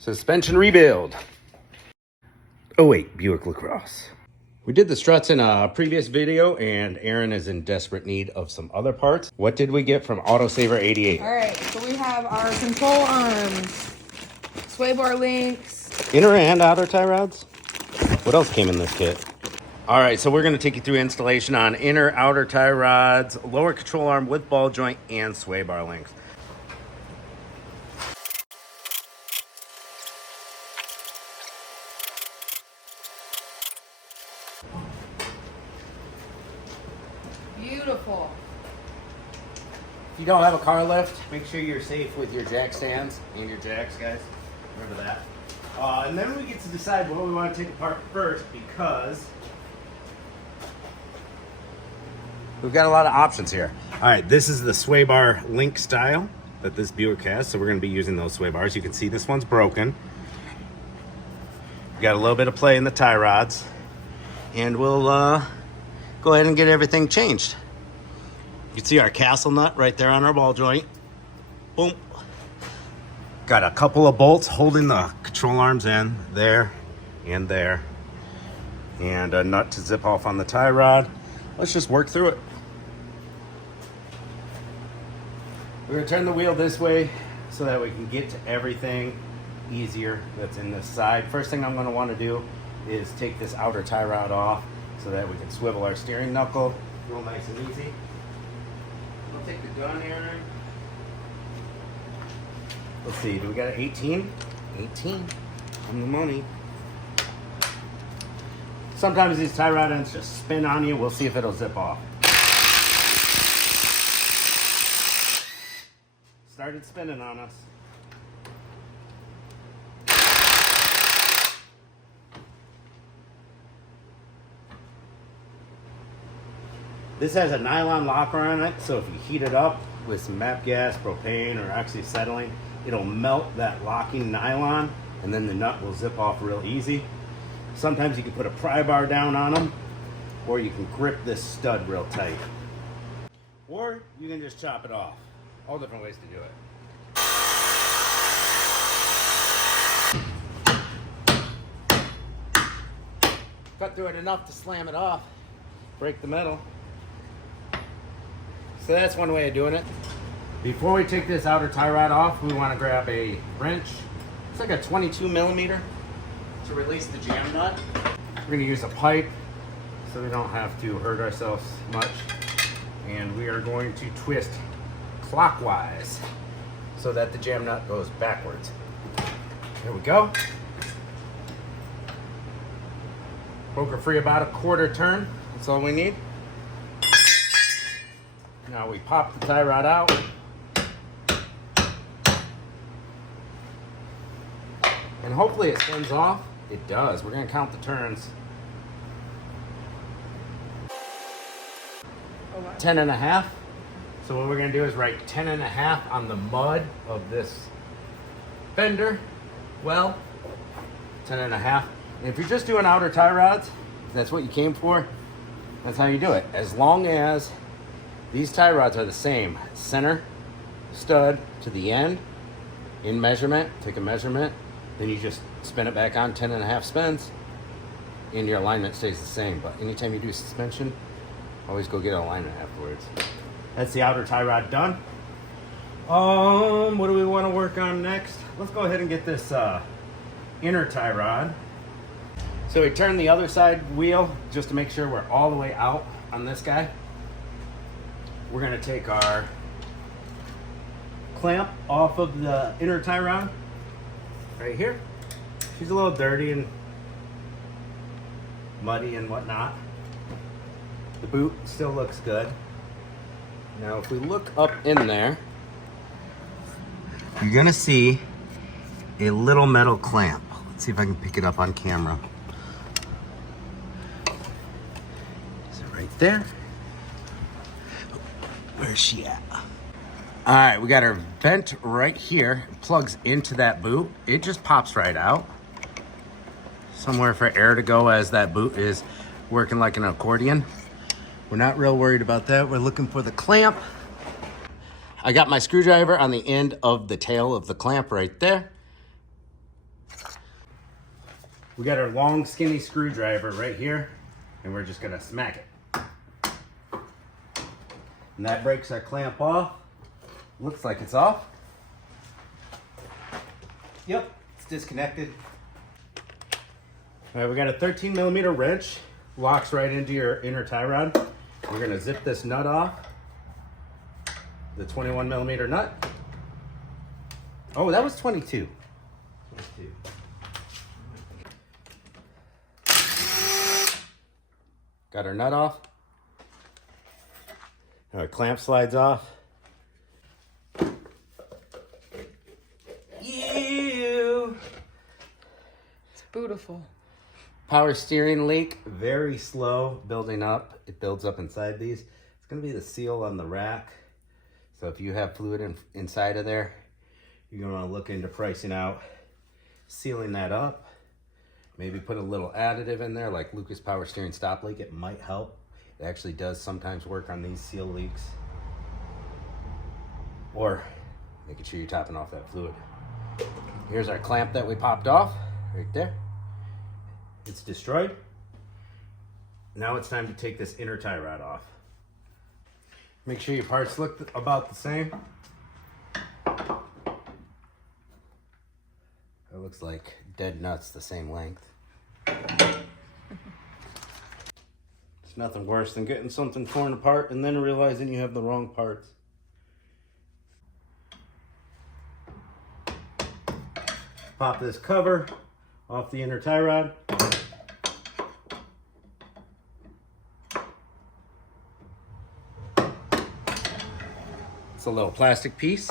Suspension rebuild. Oh wait, Buick LaCrosse. We did the struts in a previous video and Aaron is in desperate need of some other parts. What did we get from AutoSaver88? All right, so we have our control arms, sway bar links. Inner and outer tie rods? What else came in this kit? All right, so we're gonna take you through installation on inner, outer tie rods, lower control arm with ball joint and sway bar links. Beautiful. If you don't have a car lift, make sure you're safe with your jack stands and your jacks, guys. Remember that. And then we get to decide what we want to take apart first because we've got a lot of options here. All right, this is the sway bar link style that this Buick has, so we're going to be using those sway bars. You can see this one's broken. We got a little bit of play in the tie rods, and we'll go ahead and get everything changed. You can see our castle nut right there on our ball joint. Boom. Got a couple of bolts holding the control arms in there and there, and a nut to zip off on the tie rod. Let's just work through it. We're gonna turn the wheel this way so that we can get to everything easier that's in this side. First thing I'm gonna wanna do is take this outer tie rod off so that we can swivel our steering knuckle real nice and easy. We'll take the gun, Aaron. Let's see, do we got an 18? 18 on the money. Sometimes these tie rod ends just spin on you. We'll see if it'll zip off. Started spinning on us. This has a nylon locker on it, so if you heat it up with some MAP gas, propane, or oxyacetylene, it'll melt that locking nylon, and then the nut will zip off real easy. Sometimes you can put a pry bar down on them, or you can grip this stud real tight. Or you can just chop it off. All different ways to do it. Cut through it enough to slam it off, break the metal. So that's one way of doing it. Before we take this outer tie rod off, we want to grab a wrench. It's like a 22 millimeter to release the jam nut. We're going to use a pipe so we don't have to hurt ourselves much. And we are going to twist clockwise so that the jam nut goes backwards. There we go. Poker free about a quarter turn. That's all we need. Now we pop the tie rod out. And hopefully it spins off. It does. We're going to count the turns. 10 and a half. So what we're going to do is write 10 and a half on the mud of this fender. Well, 10 and a half. And if you're just doing outer tie rods, if that's what you came for, that's how you do it. As long as these tie rods are the same, center stud to the end in measurement, take a measurement, then you just spin it back on 10 and a half spins and your alignment stays the same. But anytime you do suspension, always go get an alignment afterwards. That's the outer tie rod done. What do we want to work on next? Let's go ahead and get this inner tie rod. So we turn the other side wheel just to make sure we're all the way out on this guy. We're going to take our clamp off of the inner tie rod right here. She's a little dirty and muddy and whatnot. The boot still looks good. Now if we look up in there, you're going to see a little metal clamp. Let's see if I can pick it up on camera. Is it right there? Where's she at? All right, we got her vent right here. It plugs into that boot. It just pops right out. Somewhere for air to go as that boot is working like an accordion. We're not real worried about that. We're looking for the clamp. I got my screwdriver on the end of the tail of the clamp right there. We got our long skinny screwdriver right here, and we're just gonna smack it. And that breaks our clamp off. Looks like it's off. Yep, it's disconnected. All right, we got a 13mm wrench. Locks right into your inner tie rod. We're gonna zip this nut off. The 21mm nut. Oh, that was 22. 22. Got our nut off. Our clamp slides off. Ew. It's beautiful. Power steering leak, very slow building up. It builds up inside these. It's gonna be the seal on the rack. So if you have fluid inside of there, you're gonna wanna look into pricing out sealing that up. Maybe put a little additive in there like Lucas Power Steering Stop Leak. It might help. It actually does sometimes work on these seal leaks. Or making sure you're topping off that fluid. Here's our clamp that we popped off, right there. It's destroyed. Now it's time to take this inner tie rod off. Make sure your parts look about the same. It looks like dead nuts the same length. It's nothing worse than getting something torn apart and then realizing you have the wrong parts. Pop this cover off the inner tie rod. It's a little plastic piece.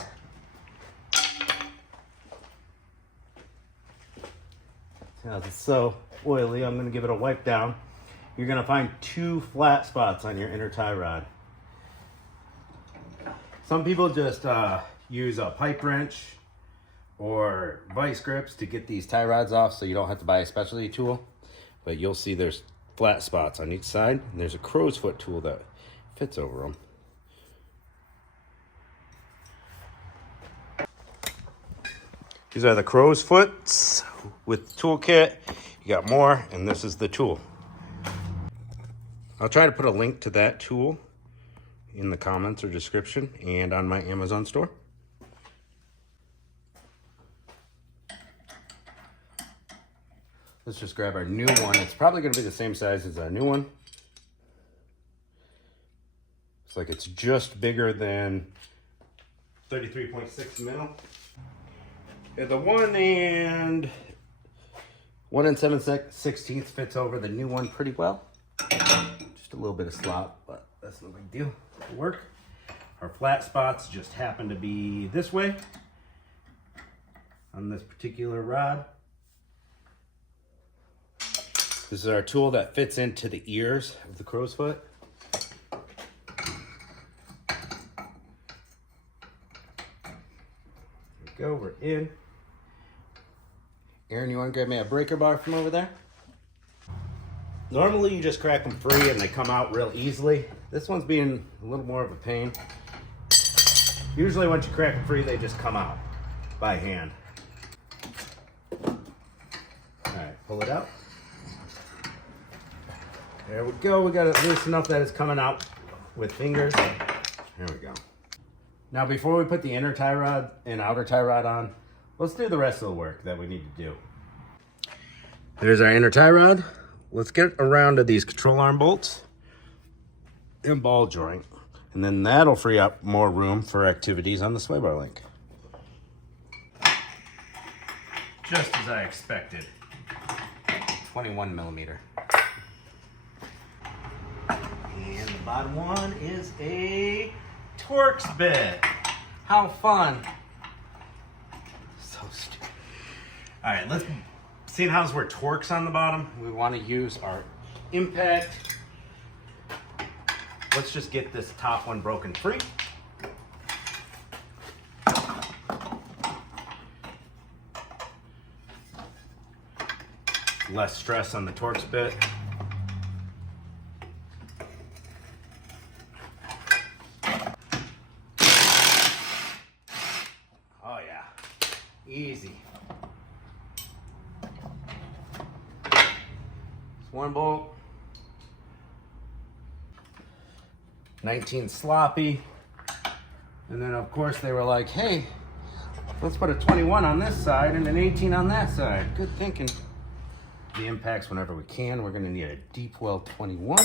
Now it's so oily, I'm gonna give it a wipe down. You're gonna find 2 flat spots on your inner tie rod. Some people just use a pipe wrench or vice grips to get these tie rods off so you don't have to buy a specialty tool. But you'll see there's flat spots on each side, and there's a crow's foot tool that fits over them. These are the crow's foots with toolkit. You got more, and this is the tool. I'll try to put a link to that tool in the comments or description and on my Amazon store. Let's just grab our new one. It's probably gonna be the same size as our new one. Looks like it's just bigger than 33.6 mil. Yeah, the 1 7/16 fits over the new one pretty well. Just a little bit of slop, but that's no big deal. It'll work. Our flat spots just happen to be this way on this particular rod. This is our tool that fits into the ears of the crow's foot. There we go, we're in. Aaron, you want to grab me a breaker bar from over there? Normally you just crack them free and they come out real easily. This one's being a little more of a pain. Usually once you crack them free, they just come out by hand. All right, pull it out. There we go. We got it loose enough that it's coming out with fingers. There we go. Now before we put the inner tie rod and outer tie rod on, let's do the rest of the work that we need to do. There's our inner tie rod. Let's get around to these control arm bolts and ball joint. And then that'll free up more room for activities on the sway bar link. Just as I expected. 21mm. And the bottom one is a Torx bit. How fun. So stupid. All right, let's see how we're Torx on the bottom. We want to use our impact. Let's just get this top one broken free. Less stress on the Torx bit. Oh yeah, easy. One bolt. 19 sloppy. And then of course they were like, hey, let's put a 21 on this side and an 18 on that side. Good thinking. The impacts whenever we can. We're gonna need a deep well 21.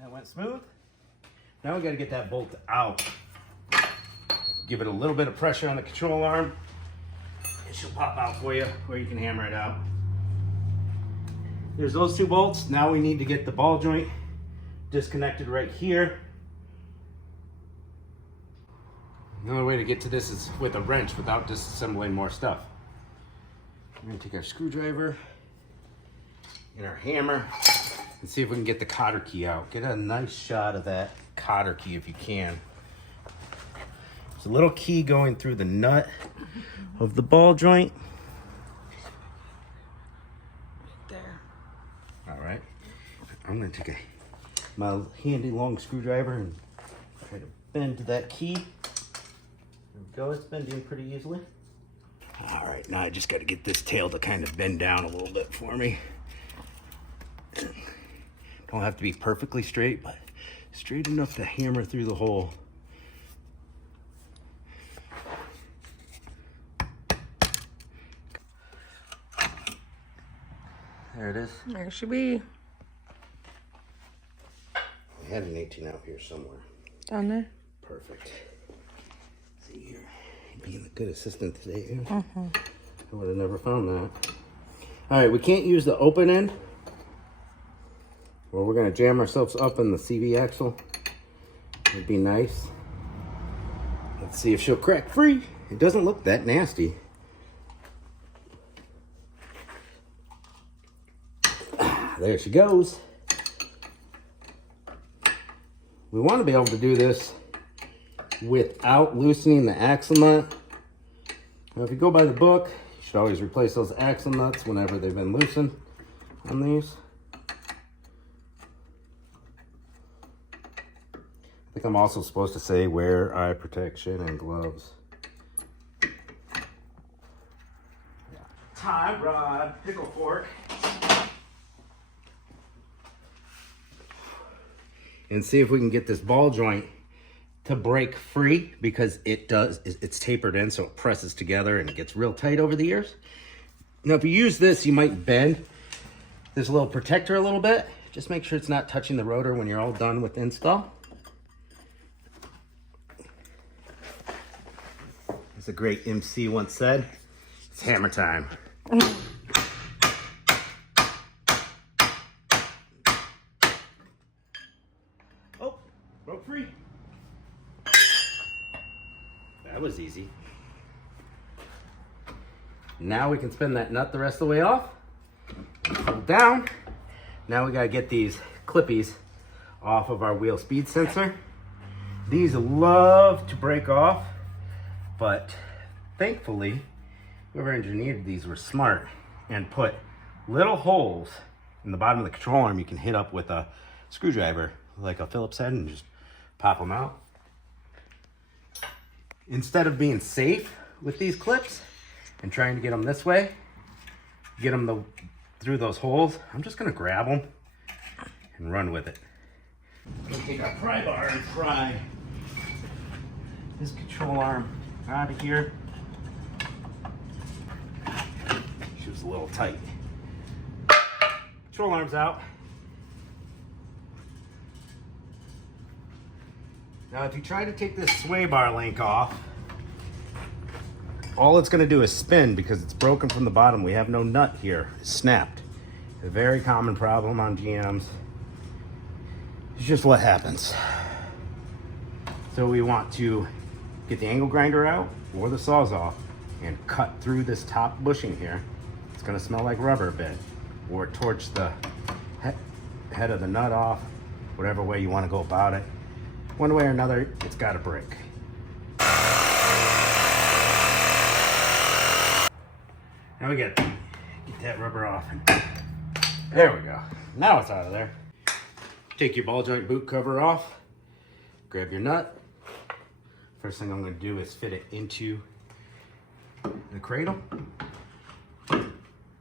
That went smooth. Now we gotta get that bolt out. Give it a little bit of pressure on the control arm. And she'll pop out for you, or you can hammer it out. There's those two bolts. Now we need to get the ball joint disconnected right here. The only way to get to this is with a wrench without disassembling more stuff. We're gonna take our screwdriver and our hammer and see if we can get the cotter key out. Get a nice shot of that cotter key if you can. There's a little key going through the nut of the ball joint. There. All right. I'm gonna take my handy long screwdriver and try to bend that key. There we go, it's bending pretty easily. All right, now I just gotta get this tail to kind of bend down a little bit for me. Don't have to be perfectly straight, but straight enough to hammer through the hole. There it is. There it should be. I had an 18 out here somewhere. Down there? Perfect. See here, being a good assistant today. I would have never found that. All right, we can't use the open end. Well, we're gonna jam ourselves up in the CV axle. It'd be nice. Let's see if she'll crack free. It doesn't look that nasty. There she goes. We want to be able to do this without loosening the axle nut. Now, if you go by the book, you should always replace those axle nuts whenever they've been loosened on these. I think I'm also supposed to say wear eye protection and gloves. Yeah. Tie rod, pickle fork. And see if we can get this ball joint to break free, because it's tapered in, so it presses together and it gets real tight over the ears. Now, if you use this, you might bend this little protector a little bit. Just make sure it's not touching the rotor when you're all done with install. As a great MC once said, it's hammer time. Oh, broke free. That was easy. Now we can spin that nut the rest of the way off. Pull down. Now we gotta get these clippies off of our wheel speed sensor. These love to break off, but thankfully, whoever engineered these were smart and put little holes in the bottom of the control arm you can hit up with a screwdriver, like a Phillips head, and just pop them out. Instead of being safe with these clips and trying to get them this way, get them through those holes, I'm just gonna grab them and run with it. I'm gonna take our pry bar and pry this control arm out of here. She was a little tight. Control arm's out. Now, if you try to take this sway bar link off, all it's gonna do is spin because it's broken from the bottom. We have no nut here, it's snapped. A very common problem on GMs. It's just what happens. So we want to get the angle grinder out or the Sawzall and cut through this top bushing here. It's gonna smell like rubber a bit. Or torch the head of the nut off, whatever way you wanna go about it. One way or another, it's gotta break. Now we gotta get that rubber off. There we go. Now it's out of there. Take your ball joint boot cover off, grab your nut, First thing I'm going to do is fit it into the cradle.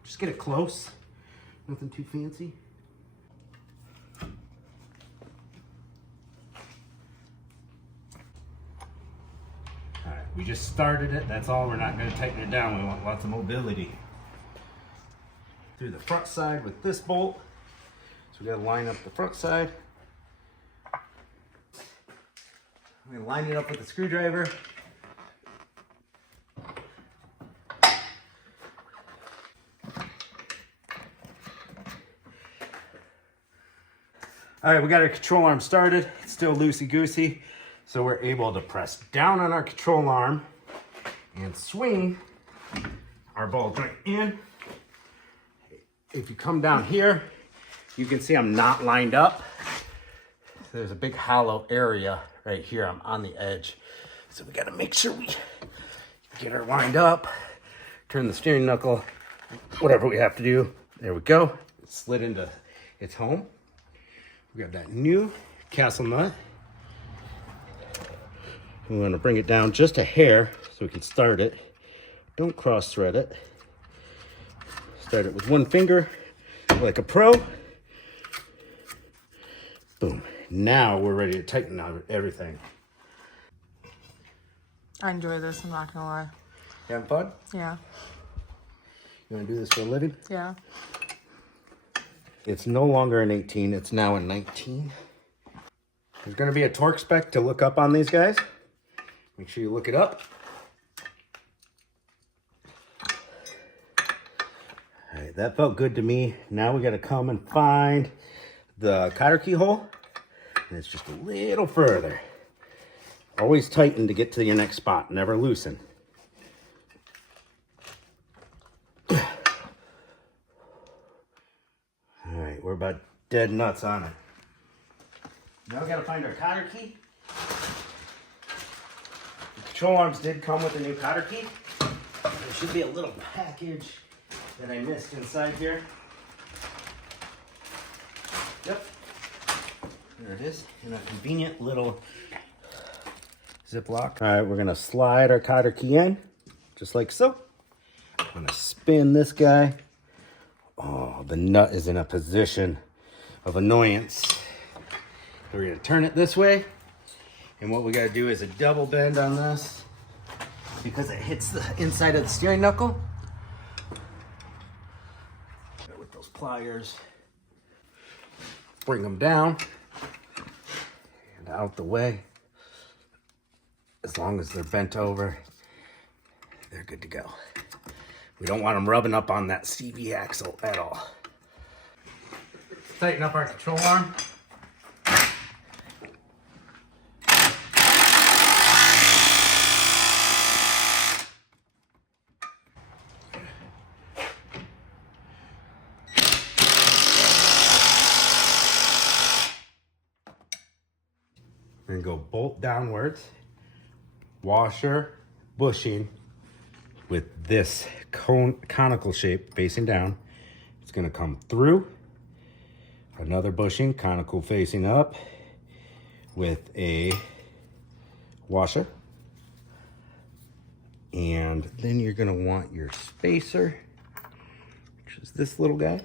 Just get it close. Nothing too fancy. Alright, we just started it. That's all. We're not going to tighten it down. We want lots of mobility. Through the front side with this bolt. So we got to line up the front side. I'm going to line it up with the screwdriver. All right, we got our control arm started. It's still loosey-goosey, so we're able to press down on our control arm and swing our ball joint in. If you come down here, you can see I'm not lined up. There's a big hollow area right here. I'm on the edge. So we gotta make sure we get her lined up, turn the steering knuckle, whatever we have to do. There we go. It slid into its home. We got that new castle nut. We want to bring it down just a hair so we can start it. Don't cross thread it. Start it with one finger like a pro. Boom. Now we're ready to tighten out everything. I enjoy this, I'm not gonna lie. You having fun? Yeah. You want to do this for a living? Yeah. It's no longer an 18, it's now a 19. There's going to be a torque spec to look up on these guys. Make sure you look it up. All right, that felt good to me. Now we got to come and find the cotter keyhole. And it's just a little further. Always tighten to get to your next spot, never loosen. We're about dead nuts on it. Now we gotta find our cotter key. The control arms did come with a new cotter key. There should be a little package that I missed inside here. Yep. There it is, in a convenient little Ziploc. All right, we're gonna slide our cotter key in, just like so. I'm gonna spin this guy. Oh, the nut is in a position of annoyance. We're gonna turn it this way. And what we gotta do is a double bend on this because it hits the inside of the steering knuckle. With those pliers, bring them down and out the way. As long as they're bent over, they're good to go. We don't want them rubbing up on that CV axle at all. Tighten up our control arm. We're gonna go bolt downwards, washer, bushing, with this conical shape facing down. It's gonna come through, another bushing, conical facing up, with a washer. And then you're gonna want your spacer, which is this little guy.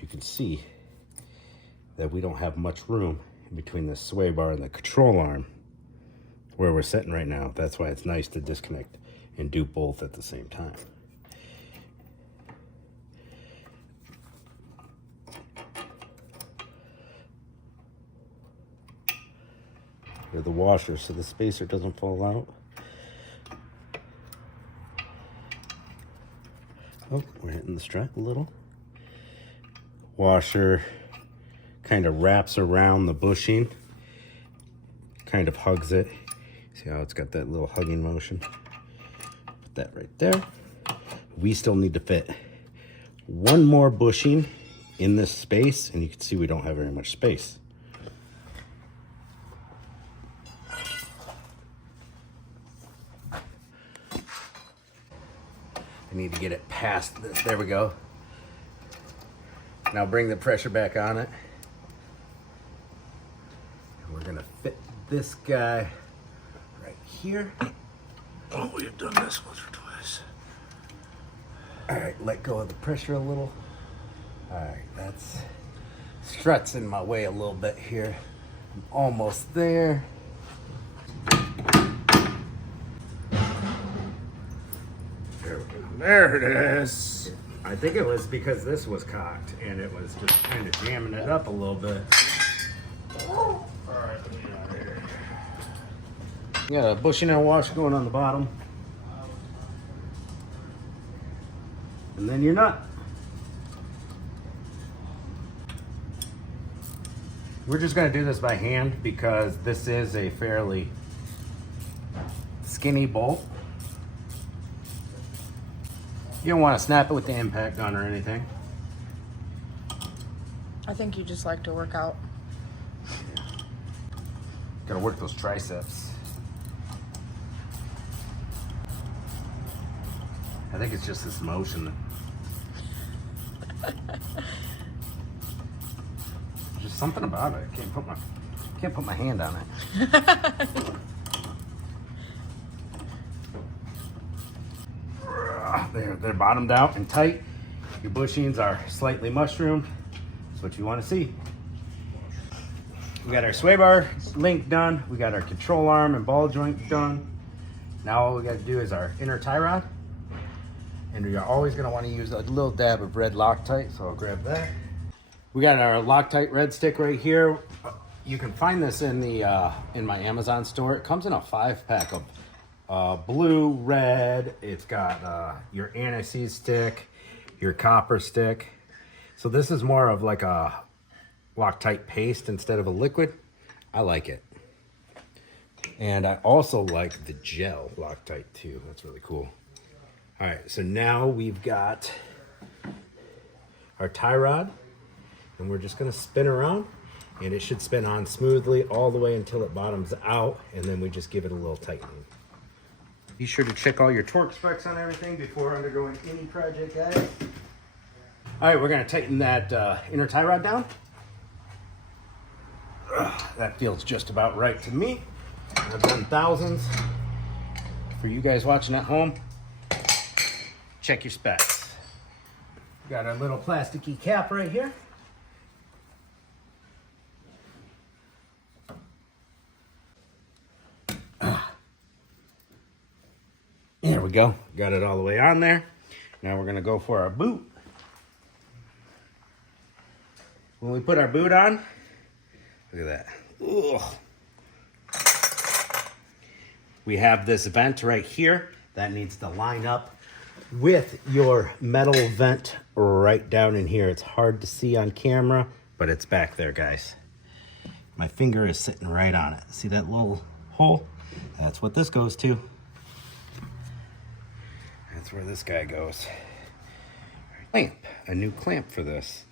You can see that we don't have much room in between the sway bar and the control arm where we're sitting right now. That's why it's nice to disconnect and do both at the same time. Here's the washer so the spacer doesn't fall out. Oh, we're hitting the strut a little. Washer kind of wraps around the bushing, kind of hugs it. See how it's got that little hugging motion? Put that right there. We still need to fit one more bushing in this space, and you can see we don't have very much space. I need to get it past this. There we go. Now bring the pressure back on it. And we're gonna fit this guy right here. Oh, we've done this once or twice. All right, let go of the pressure a little. All right, that's struts in my way a little bit here. I'm almost there. There it is. I think it was because this was cocked and it was just kind of jamming it up a little bit. All right, let me get out of here. You got a bushing and wash going on the bottom. And then your nut. We're just going to do this by hand because this is a fairly skinny bolt. You don't want to snap it with the impact gun or anything. I think you just like to work out. Gotta work those triceps. I think it's just this motion. Just something about it. Can't put my hand on it. They're bottomed out and tight. Your bushings are slightly mushroomed. That's what you want to see. We got our sway bar link done. We got our control arm and ball joint done. Now all we got to do is our inner tie rod. And you're always going to want to use a little dab of red Loctite, so I'll grab that. We got our Loctite red stick right here. You can find this in the in my Amazon store. It comes in a 5-pack of blue, red. It's got your anti-seize stick, your copper stick. So this is more of like a Loctite paste instead of a liquid. I like it. And I also like the gel Loctite too. That's really cool. All right, so now we've got our tie rod, and we're just gonna spin around, and it should spin on smoothly all the way until it bottoms out, and then we just give it a little tightening. Be sure to check all your torque specs on everything before undergoing any project, guys. All right, we're gonna tighten that inner tie rod down. That feels just about right to me. I've done thousands. For you guys watching at home, check your specs. Got our little plasticky cap right here. There we go. Got it all the way on there. Now we're gonna go for our boot. When we put our boot on, look at that. Ugh. We have this vent right here that needs to line up with your metal vent right down in here. It's hard to see on camera, but it's back there, guys. My finger is sitting right on it. See that little hole? That's what this goes to. That's where this guy goes. Clamp, a new clamp for this.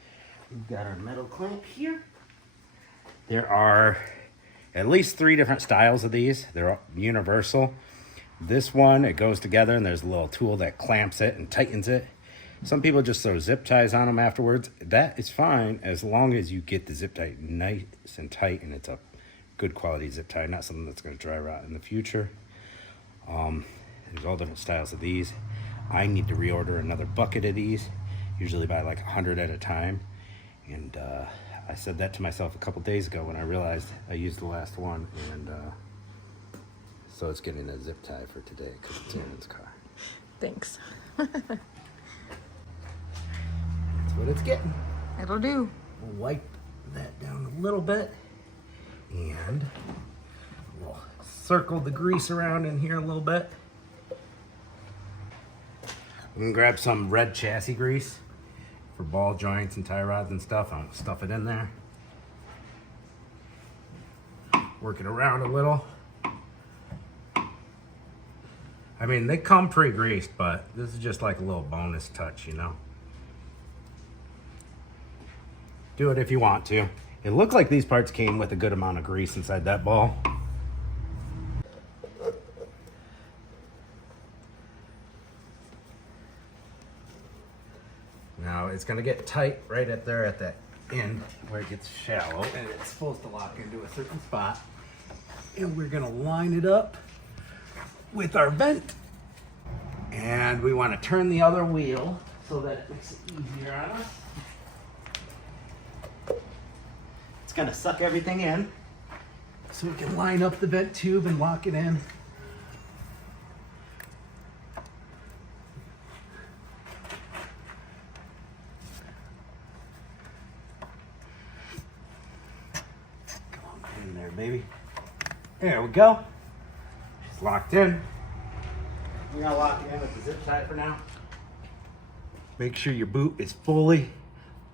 We've got our metal clamp here. There are at least 3 different styles of these. They're universal. This one, it goes together and there's a little tool that clamps it and tightens it. Some people just throw zip ties on them afterwards. That is fine as long as you get the zip tie nice and tight and it's a good quality zip tie, not something that's going to dry rot in the future. There's all different styles of these. I need to reorder another bucket of these. Usually buy like 100 at a time. And I said that to myself a couple days ago when I realized I used the last one. And so it's getting a zip tie for today because it's Aaron's car. Thanks. That's what it's getting. It'll do. We'll wipe that down a little bit. And we'll circle the grease around in here a little bit. We can grab some red chassis grease for ball joints and tie rods and stuff. I'll stuff it in there. Work it around a little. I mean, they come pre-greased, but this is just like a little bonus touch, you know? Do it if you want to. It looked like these parts came with a good amount of grease inside that ball. Now it's gonna get tight right at there at that end where it gets shallow, and it's supposed to lock into a certain spot. And we're gonna line it up with our vent. And we wanna turn the other wheel so that it makes it easier on us. It's gonna suck everything in. So we can line up the vent tube and lock it in. Come on in there, baby. There we go. It's locked in. We're gonna lock it in with the zip tie for now. Make sure your boot is fully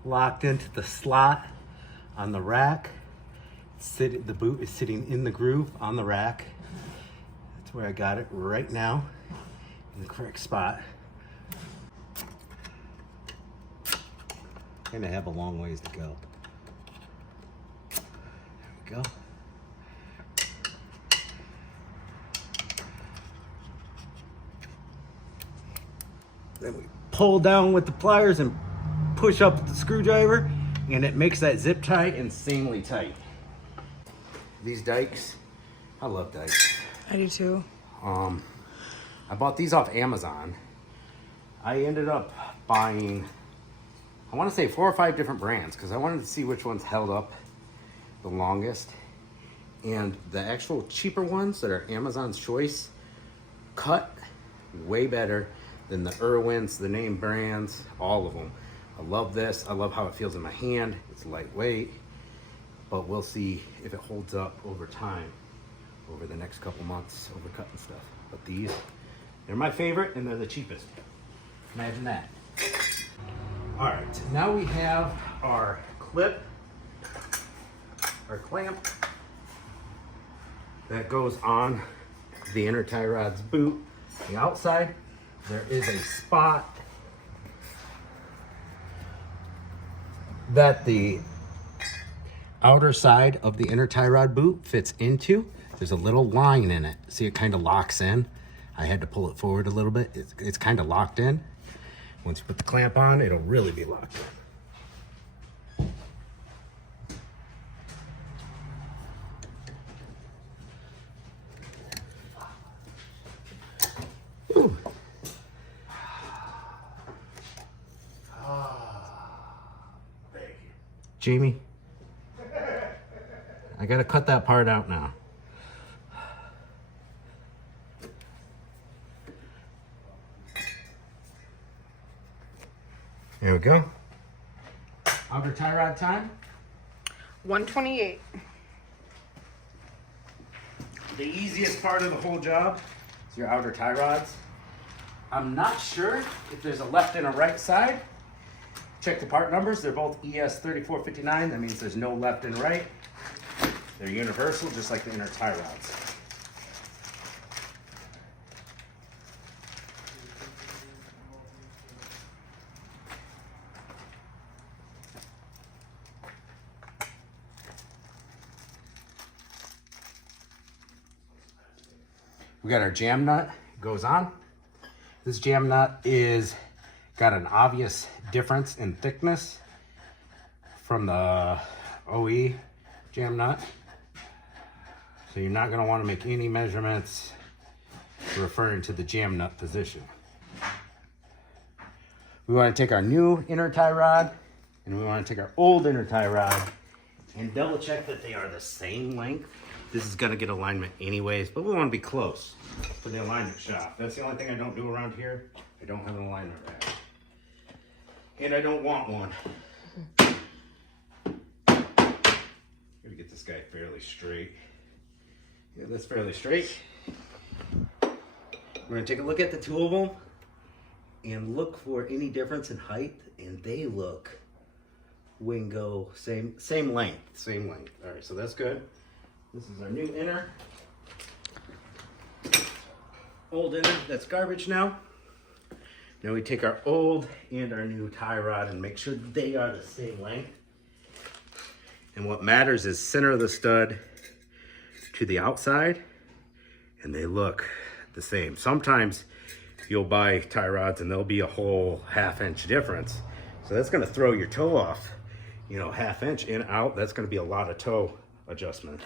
locked into the slot on the rack. The boot is sitting in the groove on the rack. That's where I got it right now, in the correct spot. And I have a long ways to go. There we go. Then we pull down with the pliers and push up with the screwdriver, and it makes that zip tie insanely tight. These dikes, I love dikes. I do too. I bought these off Amazon. I ended up buying, I want to say 4 or 5 different brands because I wanted to see which ones held up the longest. And the actual cheaper ones that are Amazon's choice cut way better than the Irwins, the name brands, all of them. I love this. I love how it feels in my hand. It's lightweight, but we'll see if it holds up over time, over the next couple months, over cutting stuff. But these, they're my favorite and they're the cheapest. Imagine that. All right, now we have our clip, our clamp that goes on the inner tie rod's boot. The outside, there is a spot that the outer side of the inner tie rod boot fits into. There's a little line in it. See, it kind of locks in. I had to pull it forward a little bit. It's kind of locked in. Once you put the clamp on, it'll really be locked in. Ooh. Jamie, I gotta cut that part out now. There we go. Outer tie rod time. 128. The easiest part of the whole job is your outer tie rods. I'm not sure if there's a left and a right side. Check the part numbers. They're both ES3459. That means there's no left and right. They're universal, just like the inner tie rods. We got our jam nut, goes on. This jam nut is got an obvious difference in thickness from the OE jam nut. So you're not gonna wanna make any measurements referring to the jam nut position. We wanna take our new inner tie rod and we wanna take our old inner tie rod and double check that they are the same length. This is gonna get alignment anyways, but we wanna be close for the alignment shop. That's the only thing I don't do around here. I don't have an alignment rack. And I don't want one. Gotta get this guy fairly straight. Yeah, that's fairly straight. We're gonna take a look at the two of them and look for any difference in height, and they look wingo, same length. All right, so that's good. This is our new inner. Old inner, that's garbage now. Now we take our old and our new tie rod and make sure they are the same length. And what matters is center of the stud to the outside, and they look the same. Sometimes you'll buy tie rods and there'll be a whole half-inch difference. So that's gonna throw your toe off, you know, half inch in, out. That's gonna be a lot of toe adjustment.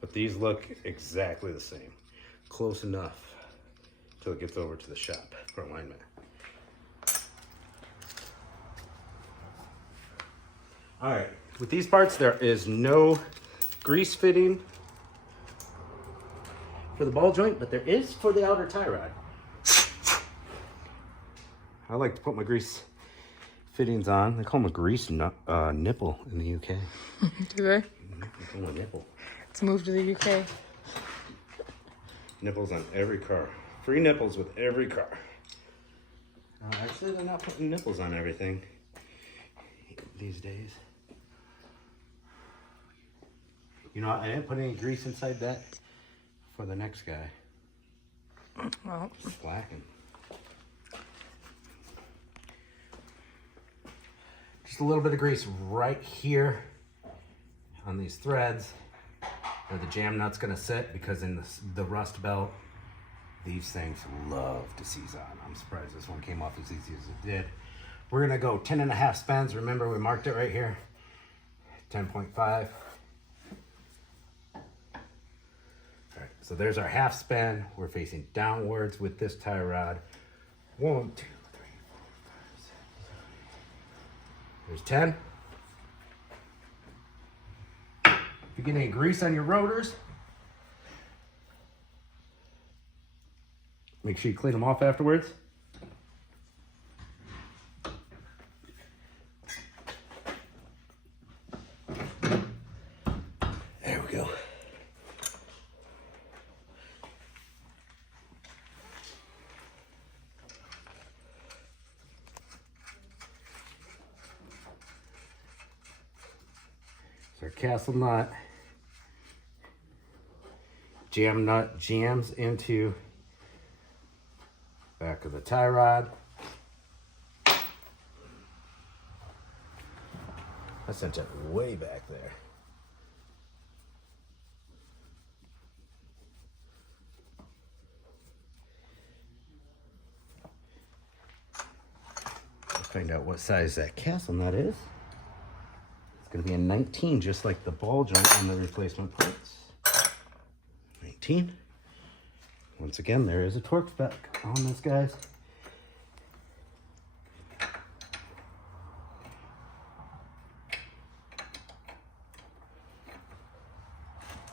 But these look exactly the same. Close enough till it gets over to the shop for alignment. All right, with these parts, there is no grease fitting for the ball joint, but there is for the outer tie rod. I like to put my grease fittings on. They call them a grease nipple in the UK. Do they? They call them a nipple. Let's move to the UK. Nipples on every car. Free nipples with every car. Actually, they're not putting nipples on everything these days. You know, I didn't put any grease inside that for the next guy. Well, Just slacking. Just a little bit of grease right here on these threads where the jam nut's gonna sit, because in the rust belt, these things love to seize on. I'm surprised this one came off as easy as it did. We're gonna go 10.5 spins. Remember, we marked it right here. 10.5. All right, so there's our half spin. We're facing downwards with this tie rod. 1, 2, 3, 4, 5, 6, 7, 8. There's 10. If you get any grease on your rotors, make sure you clean them off afterwards. There we go. It's our castle nut. Jam nut jams into back of the tie rod. I sent it way back there. Let's find out what size that castle nut is. It's going to be a 19, just like the ball joint on the replacement parts. 19. Once again, there is a torque spec on this, guys.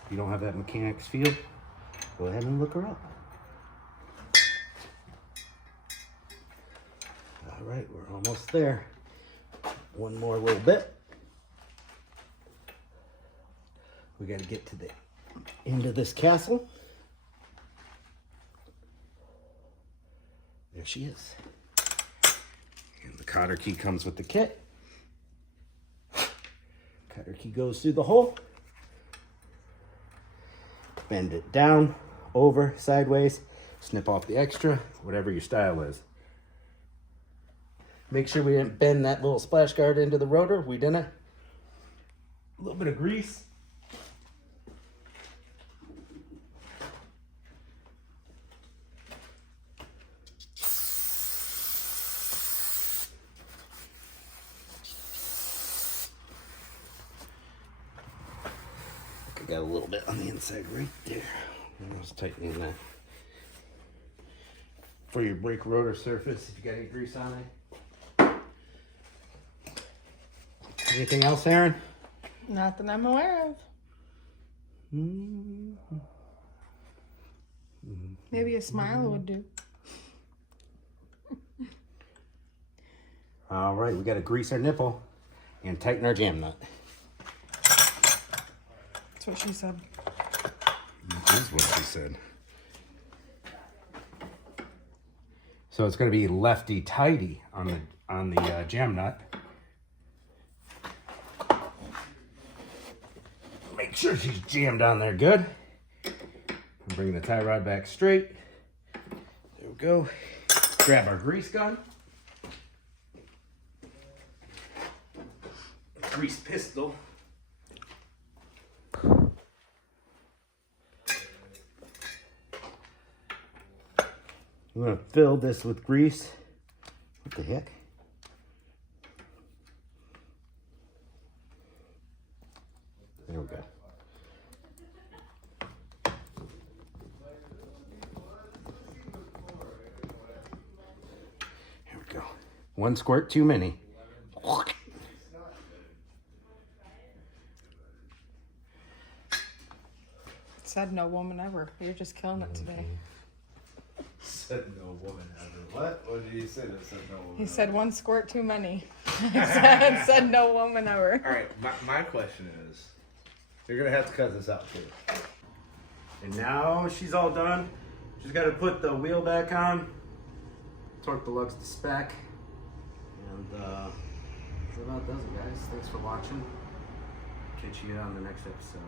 If you don't have that mechanic's feel, go ahead and look her up. All right, we're almost there. One more little bit. We got to get to the end of this castle. There she is. And the cotter key comes with the kit. Cotter key goes through the hole. Bend it down, over, sideways. Snip off the extra, whatever your style is. Make sure we didn't bend that little splash guard into the rotor. We didn't. A little bit of grease. I got a little bit on the inside right there. I was tightening that. For your brake rotor surface, if you got any grease on it. Anything else, Aaron? not that I'm aware of. Maybe a smile would do. All right, we got to grease our nipple and tighten our jam nut. That's what she said. That is what she said. So it's going to be lefty tighty on the jam nut. Make sure she's jammed on there good. Bring the tie rod back straight. There we go. Grab our grease gun. Grease pistol. I'm going to fill this with grease. What the heck? There we go. One squirt too many. Said no woman ever. You're just killing it today. Said no woman ever. What? What did he say that said no woman He ever? said one squirt too many. said no woman ever. Alright, my question is, you're gonna have to cut this out too. And now she's all done. She's got to put the wheel back on, torque the lugs to spec, and that about does it, guys. Thanks for watching. Catch you on the next episode.